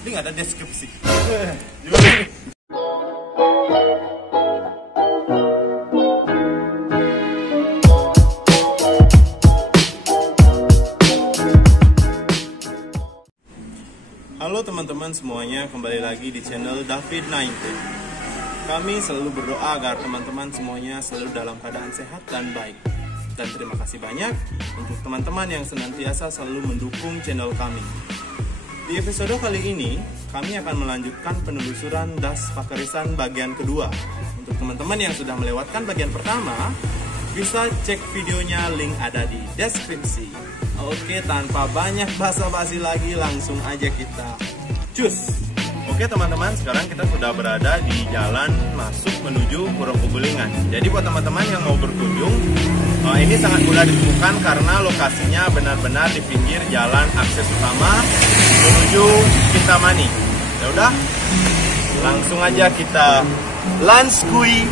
link ada deskripsi. Halo teman-teman semuanya, kembali lagi di channel David 19. Kami selalu berdoa agar teman-teman semuanya selalu dalam keadaan sehat dan baik. Dan terima kasih banyak untuk teman-teman yang senantiasa selalu mendukung channel kami. Di episode kali ini, kami akan melanjutkan penelusuran Das Fakerisan bagian kedua. Untuk teman-teman yang sudah melewatkan bagian pertama, bisa cek videonya, link ada di deskripsi. Oke, tanpa banyak basa-basi lagi, langsung aja kita cus. Oke teman-teman, sekarang kita sudah berada di jalan masuk menuju Pura Pegulingan. Jadi buat teman-teman yang mau berkunjung, ini sangat mudah ditemukan karena lokasinya benar-benar di pinggir jalan akses utama menuju Kintamani. Ya udah, langsung aja kita lanskui.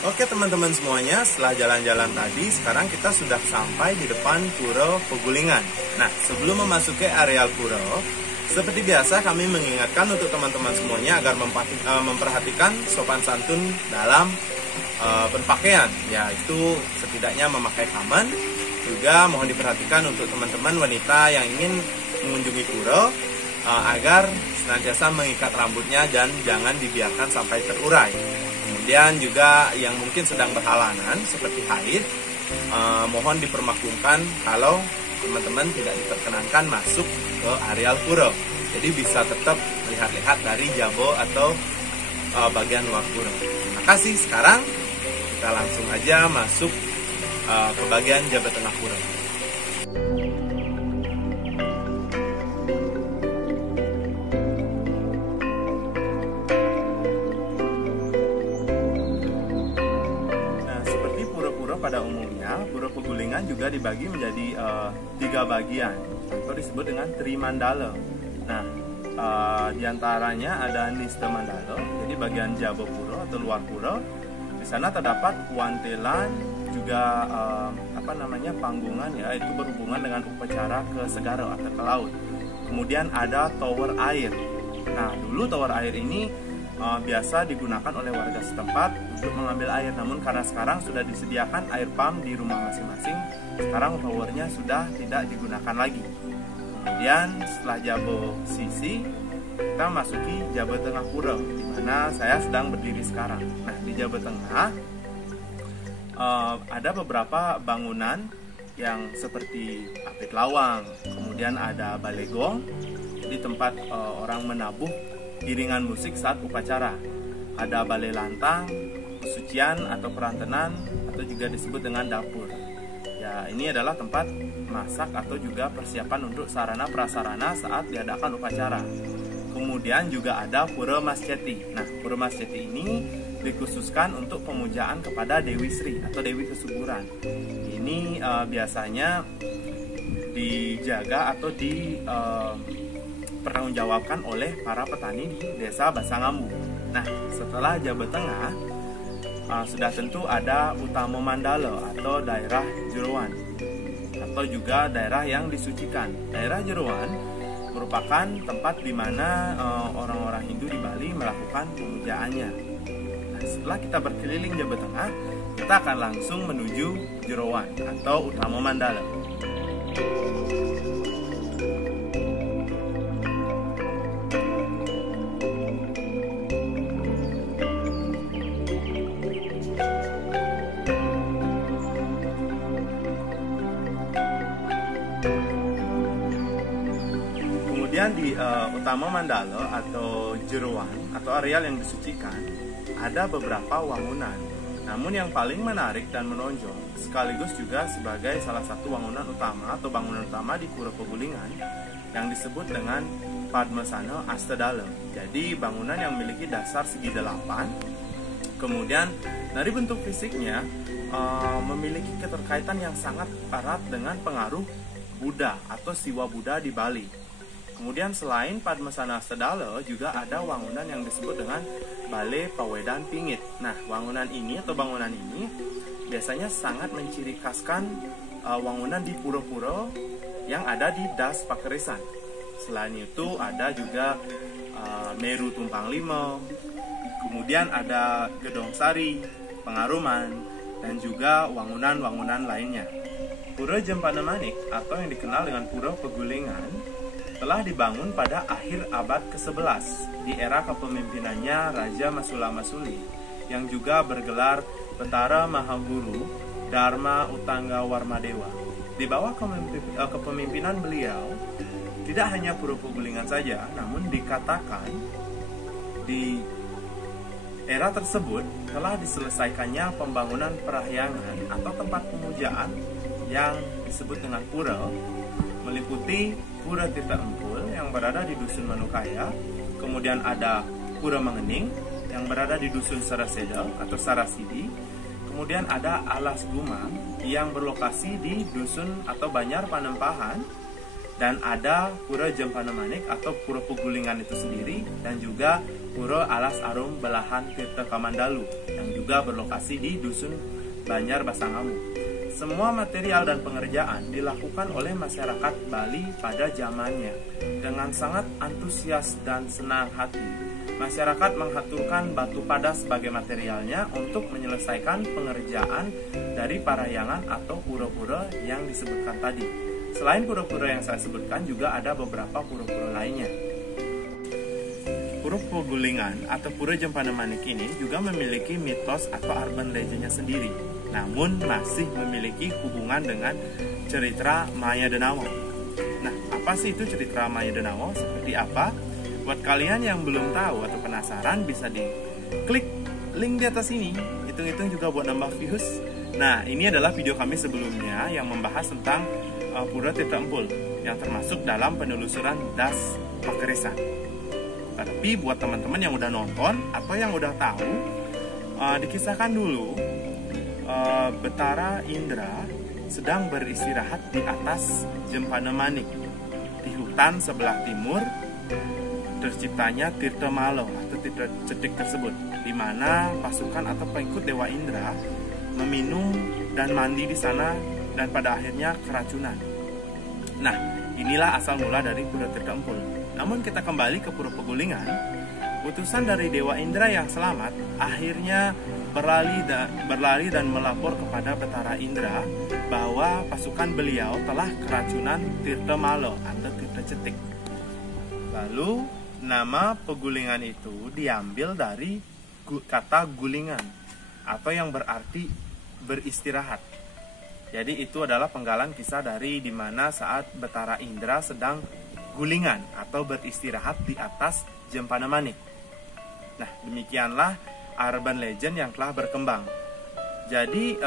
Oke teman-teman semuanya, setelah jalan-jalan tadi, sekarang kita sudah sampai di depan Pura Pegulingan. Nah, sebelum memasuki areal pura, seperti biasa kami mengingatkan untuk teman-teman semuanya agar memperhatikan sopan santun dalam berpakaian. Yaitu setidaknya memakai kaman. Juga mohon diperhatikan untuk teman-teman wanita yang ingin mengunjungi pura, agar senantiasa mengikat rambutnya dan jangan dibiarkan sampai terurai. Kemudian juga yang mungkin sedang berhalangan seperti haid, mohon dipermaklumkan kalau teman-teman tidak diperkenankan masuk ke areal pura. Jadi bisa tetap melihat-lihat dari jabo atau bagian luar pura. Terima kasih. Sekarang kita langsung aja masuk ke bagian jabo tengah pura. Pada umumnya, Pura Pegulingan juga dibagi menjadi 3 bagian atau disebut dengan Trimandala. Nah, diantaranya ada Nista Mandala, jadi bagian Jabo Pura atau luar pura. Di sana terdapat wantelan, juga panggungan, ya, itu berhubungan dengan upacara ke segara atau ke laut. Kemudian ada tower air. Nah, dulu tower air ini biasa digunakan oleh warga setempat untuk mengambil air, namun karena sekarang sudah disediakan air pump di rumah masing-masing, sekarang towernya sudah tidak digunakan lagi. Kemudian setelah Jabo Sisi, kita masuki Jabo Tengah Pura, di mana saya sedang berdiri sekarang. Nah, di Jabo Tengah ada beberapa bangunan yang seperti Apit Lawang, kemudian ada Balegong, di tempat orang menabuh iringan musik saat upacara. Ada balai lantang, pesucian atau perantenan, atau juga disebut dengan dapur. Ya, ini adalah tempat masak atau juga persiapan untuk sarana prasarana saat diadakan upacara. Kemudian juga ada Pura Mas Ceti. Nah, Pura Mas Ceti ini dikhususkan untuk pemujaan kepada Dewi Sri atau Dewi Kesuburan. Ini biasanya dijaga atau pertanggungjawabkan oleh para petani di desa Basangambu. Nah, setelah Jabo Tengah, sudah tentu ada Utama Mandala atau daerah Jeroan, atau juga daerah yang disucikan. Daerah Jeroan merupakan tempat di mana orang-orang Hindu di Bali melakukan pemujaannya. Nah, setelah kita berkeliling Jabo Tengah, kita akan langsung menuju Jeroan atau Utama Mandala. Kemudian di Utama Mandala atau Jeroan atau areal yang disucikan ada beberapa wangunan. Namun yang paling menarik dan menonjol sekaligus juga sebagai salah satu wangunan utama atau bangunan utama di Pura Pegulingan yang disebut dengan Padmasana Astadala. Jadi bangunan yang memiliki dasar segi 8. Kemudian dari bentuk fisiknya memiliki keterkaitan yang sangat erat dengan pengaruh Buddha atau Siwa Buddha di Bali. Kemudian selain Padmasana Astadala juga ada bangunan yang disebut dengan Balai Pawedan Pingit. Nah, bangunan ini biasanya sangat menciri khaskan bangunan di pura-pura yang ada di Das Pakerisan. Selain itu ada juga Meru Tumpang Lima, kemudian ada Gedong Sari, Pengaruman, dan juga bangunan-bangunan lainnya. Pura Jempana Manik atau yang dikenal dengan Pura Pegulingan telah dibangun pada akhir abad ke-11 di era kepemimpinannya Raja Masula Masuli yang juga bergelar Betara Mahaguru Dharma Utangga Warmadewa. Di bawah kepemimpinan beliau, tidak hanya Pura Pegulingan saja, namun dikatakan di era tersebut telah diselesaikannya pembangunan perahyangan atau tempat pemujaan yang disebut dengan pura, meliputi Pura Tirta Empul yang berada di Dusun Manukaya, kemudian ada Pura Mengening yang berada di Dusun Saraseda atau Sarasidi, kemudian ada Alas Gumang yang berlokasi di Dusun atau Banjar Panempahan, dan ada Pura Jempana Manik atau Pura Pegulingan itu sendiri, dan juga Pura Alas Arum Belahan Tirta Kamandalu yang juga berlokasi di Dusun Banjar Basangamu. Semua material dan pengerjaan dilakukan oleh masyarakat Bali pada zamannya. Dengan sangat antusias dan senang hati, masyarakat menghaturkan batu padas sebagai materialnya untuk menyelesaikan pengerjaan dari parahyangan atau pura-pura yang disebutkan tadi. Selain pura-pura yang saya sebutkan, juga ada beberapa pura-pura lainnya. Pura Pegulingan atau Pura Jempana Manik ini juga memiliki mitos atau urban legendnya sendiri, namun masih memiliki hubungan dengan cerita Maya Denawa. Nah, apa sih itu cerita Maya Denawa? Seperti apa? Buat kalian yang belum tahu atau penasaran, bisa diklik link di atas ini. Hitung-hitung juga buat nambah views. Nah, ini adalah video kami sebelumnya yang membahas tentang Pura Tirta Empul yang termasuk dalam penelusuran Das Pakerisan. Tapi buat teman-teman yang udah nonton atau yang udah tahu, dikisahkan dulu Betara Indra sedang beristirahat di atas Jempana Manik. Di hutan sebelah timur terciptanya Tirta Malo atau Tirta Cedik tersebut, di mana pasukan atau pengikut Dewa Indra meminum dan mandi di sana dan pada akhirnya keracunan. Nah, inilah asal mula dari Pura Tirta Empul. Namun kita kembali ke Pura Pegulingan, utusan dari Dewa Indra yang selamat akhirnya berlari dan melapor kepada Betara Indra bahwa pasukan beliau telah keracunan Tirta Malo atau Tirta Cetik. Lalu nama Pegulingan itu diambil dari kata gulingan atau yang berarti beristirahat. Jadi itu adalah penggalan kisah dari dimana saat Betara Indra sedang gulingan atau beristirahat di atas Jempana Manik. Nah, demikianlah urban legend yang telah berkembang. Jadi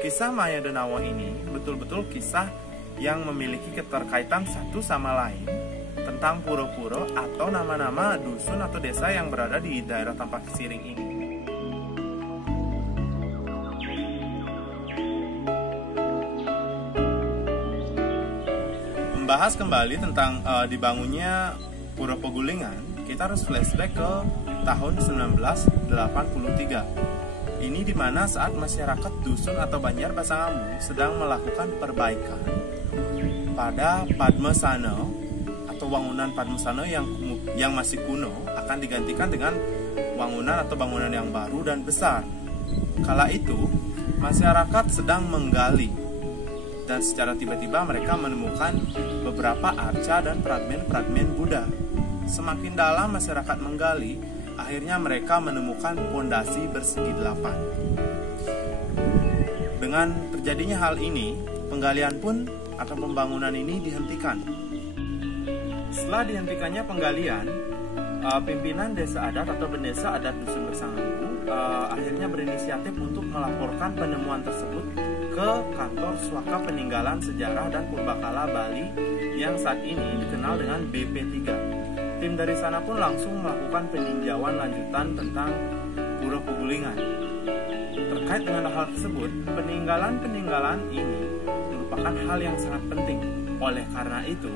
kisah Maya Denawa ini betul-betul kisah yang memiliki keterkaitan satu sama lain tentang pura-pura atau nama-nama dusun atau desa yang berada di daerah Tampak Siring ini. Membahas kembali tentang dibangunnya Pura Pegulingan, kita harus flashback ke tahun 1983. Ini dimana saat masyarakat dusun atau Banjar Basangamu sedang melakukan perbaikan pada Padmasana atau bangunan Padmasana yang masih kuno akan digantikan dengan bangunan atau bangunan yang baru dan besar. Kala itu masyarakat sedang menggali, dan secara tiba-tiba mereka menemukan beberapa arca dan fragmen-fragmen Buddha. Semakin dalam masyarakat menggali, akhirnya mereka menemukan pondasi bersegi 8. Dengan terjadinya hal ini, penggalian pun atau pembangunan ini dihentikan. Setelah dihentikannya penggalian, pimpinan desa adat atau bendesa adat Dusun Basangamu akhirnya berinisiatif untuk melaporkan penemuan tersebut ke kantor Swaka Peninggalan Sejarah dan Purbakala Bali yang saat ini dikenal dengan BP3. tim dari sana pun langsung melakukan peninjauan lanjutan tentang Pura Pegulingan. Terkait dengan hal tersebut, peninggalan ini merupakan hal yang sangat penting. Oleh karena itu,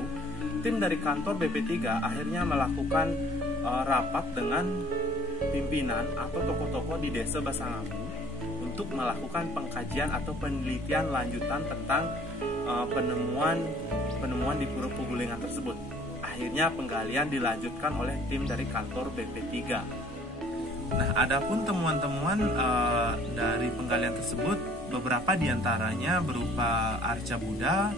tim dari kantor BP3 akhirnya melakukan rapat dengan pimpinan atau tokoh-tokoh di desa Basangabu untuk melakukan pengkajian atau penelitian lanjutan tentang penemuan di Pura Pegulingan tersebut. Akhirnya penggalian dilanjutkan oleh tim dari kantor BP3. Nah, adapun temuan-temuan dari penggalian tersebut, beberapa diantaranya berupa arca Buddha,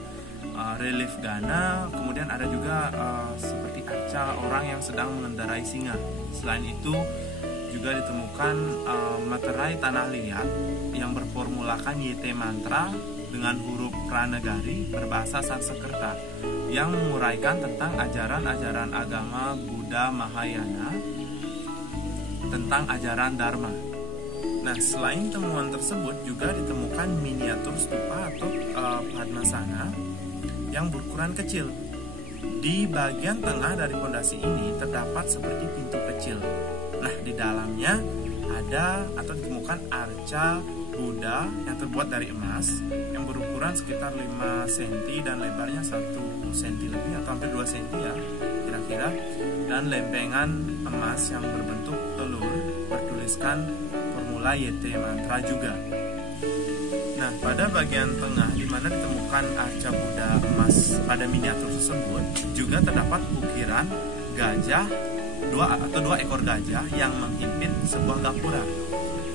relief Ghana, kemudian ada juga seperti arca orang yang sedang mengendarai singa. Selain itu juga ditemukan materai tanah liat yang berformulakan YT mantra dengan huruf pranagari berbahasa Sanskerta yang menguraikan tentang ajaran-ajaran agama Buddha Mahayana tentang ajaran Dharma. Nah, selain temuan tersebut juga ditemukan miniatur stupa atau padmasana yang berukuran kecil. Di bagian tengah dari fondasi ini terdapat seperti pintu kecil. Nah, di dalamnya ada atau ditemukan arca Buddha yang terbuat dari emas yang berukuran sekitar 5 cm dan lebarnya 1 cm lebih atau hampir 2 cm ya kira-kira, dan lempengan emas yang berbentuk telur bertuliskan formula YT mantra juga. Nah, pada bagian tengah di mana ditemukan arca Buddha emas pada miniatur tersebut juga terdapat ukiran gajah, dua ekor gajah yang menghimpit sebuah gapura.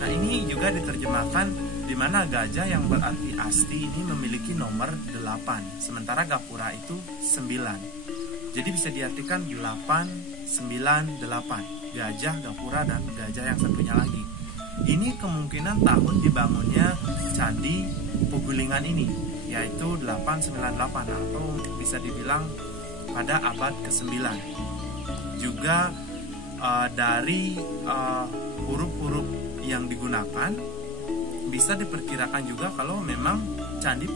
Nah, ini juga diterjemahkan di mana gajah yang berarti asti ini memiliki nomor 8, sementara gapura itu 9. Jadi bisa diartikan 8, 9, 8. Gajah, gapura, dan gajah yang satunya lagi. Ini kemungkinan tahun dibangunnya Candi Pegulingan ini, yaitu 898 atau bisa dibilang pada abad ke-9. Juga dari huruf-huruf yang digunakan bisa diperkirakan juga kalau memang Candi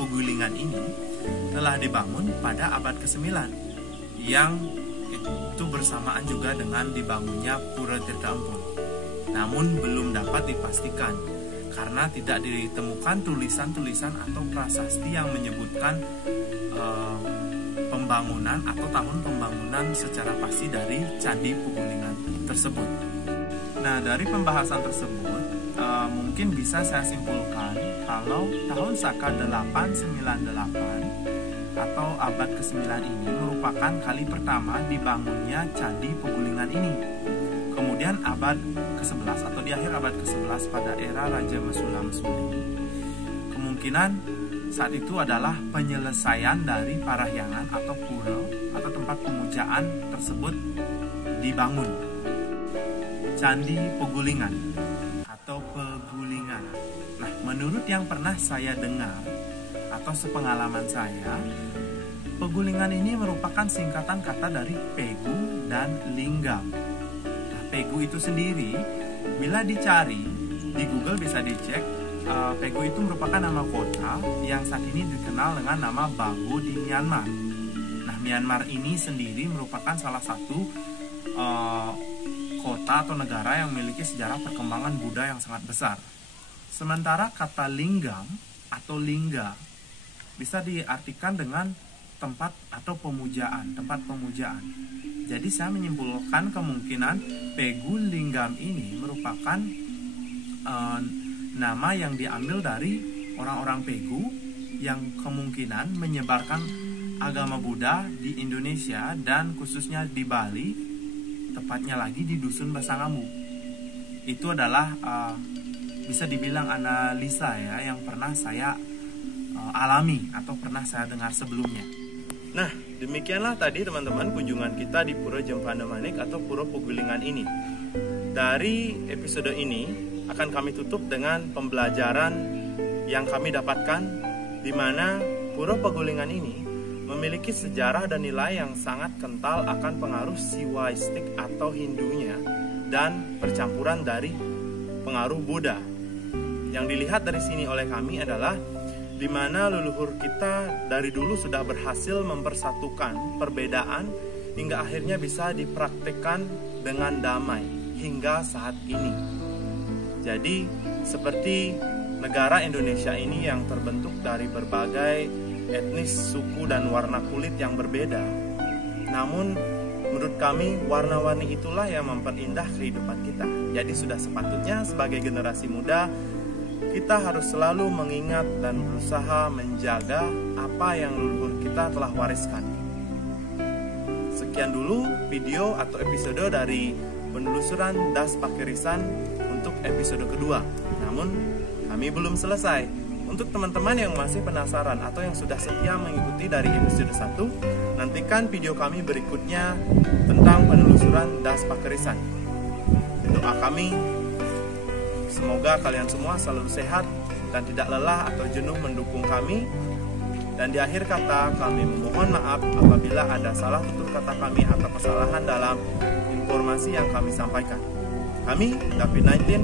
Pegulingan ini telah dibangun pada abad ke-9 yang itu bersamaan juga dengan dibangunnya Pura Tirta Empun. Namun belum dapat dipastikan karena tidak ditemukan tulisan-tulisan atau prasasti yang menyebutkan pembangunan atau tahun pembangunan secara pasti dari Candi Pegulingan tersebut. Nah, dari pembahasan tersebut mungkin bisa saya simpulkan kalau tahun Saka 898 atau abad ke-9 ini merupakan kali pertama dibangunnya Candi Pegulingan ini. Kemudian abad ke-11 atau di akhir abad ke-11 pada era Raja Mesula-Mesuli, kemungkinan saat itu adalah penyelesaian dari parahyangan atau pura atau tempat pemujaan tersebut dibangun. Candi Pegulingan atau Pegulingan. Nah, menurut yang pernah saya dengar atau sepengalaman saya, Pegulingan ini merupakan singkatan kata dari Pegu dan Linggam. Pegu itu sendiri, bila dicari di Google bisa dicek, Pegu itu merupakan nama kota yang saat ini dikenal dengan nama Bago di Myanmar. Nah, Myanmar ini sendiri merupakan salah satu kota atau negara yang memiliki sejarah perkembangan Buddha yang sangat besar. Sementara kata Linggam atau Lingga bisa diartikan dengan tempat atau pemujaan, tempat pemujaan. Jadi saya menyimpulkan kemungkinan Pegu Linggam ini merupakan nama yang diambil dari orang-orang Pegu yang kemungkinan menyebarkan agama Buddha di Indonesia dan khususnya di Bali, tepatnya lagi di Dusun Basangabu. Itu adalah bisa dibilang analisa ya yang pernah saya alami atau pernah saya dengar sebelumnya. Nah, demikianlah tadi teman-teman kunjungan kita di Pura Jempada Manik atau Pura Pegulingan ini. Dari episode ini akan kami tutup dengan pembelajaran yang kami dapatkan di mana Pura Pegulingan ini memiliki sejarah dan nilai yang sangat kental akan pengaruh Siwaistik atau Hindunya dan percampuran dari pengaruh Buddha. Yang dilihat dari sini oleh kami adalah di mana leluhur kita dari dulu sudah berhasil mempersatukan perbedaan hingga akhirnya bisa dipraktikkan dengan damai hingga saat ini. Jadi, seperti negara Indonesia ini yang terbentuk dari berbagai etnis, suku, dan warna kulit yang berbeda. Namun, menurut kami, warna-warni itulah yang memperindah kehidupan kita. Jadi sudah sepatutnya sebagai generasi muda, kita harus selalu mengingat dan berusaha menjaga apa yang leluhur kita telah wariskan. Sekian dulu video atau episode dari penelusuran Das Pakirisan untuk episode kedua. Namun, kami belum selesai. Untuk teman-teman yang masih penasaran atau yang sudah setia mengikuti dari episode 1, nantikan video kami berikutnya tentang penelusuran Das Pakirisan. Doa kami, semoga kalian semua selalu sehat dan tidak lelah atau jenuh mendukung kami. Dan di akhir kata, kami memohon maaf apabila ada salah tutur kata kami atau kesalahan dalam informasi yang kami sampaikan. Kami, David 19,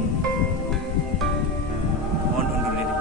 mohon undur diri.